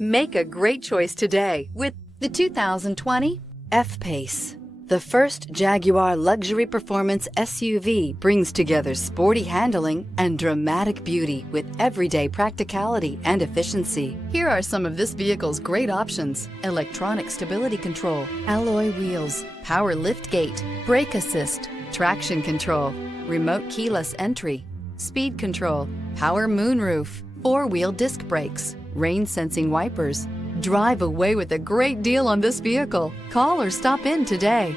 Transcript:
Make a great choice today with the 2020 F-Pace. The first Jaguar luxury performance SUV brings together sporty handling and dramatic beauty with everyday practicality and efficiency. Here are some of this vehicle's great options: electronic stability control, alloy wheels, power liftgate, brake assist, traction control, remote keyless entry, speed control, power moonroof, four-wheel disc brakes, rain-sensing wipers. Drive away with a great deal on this vehicle. Call or stop in today.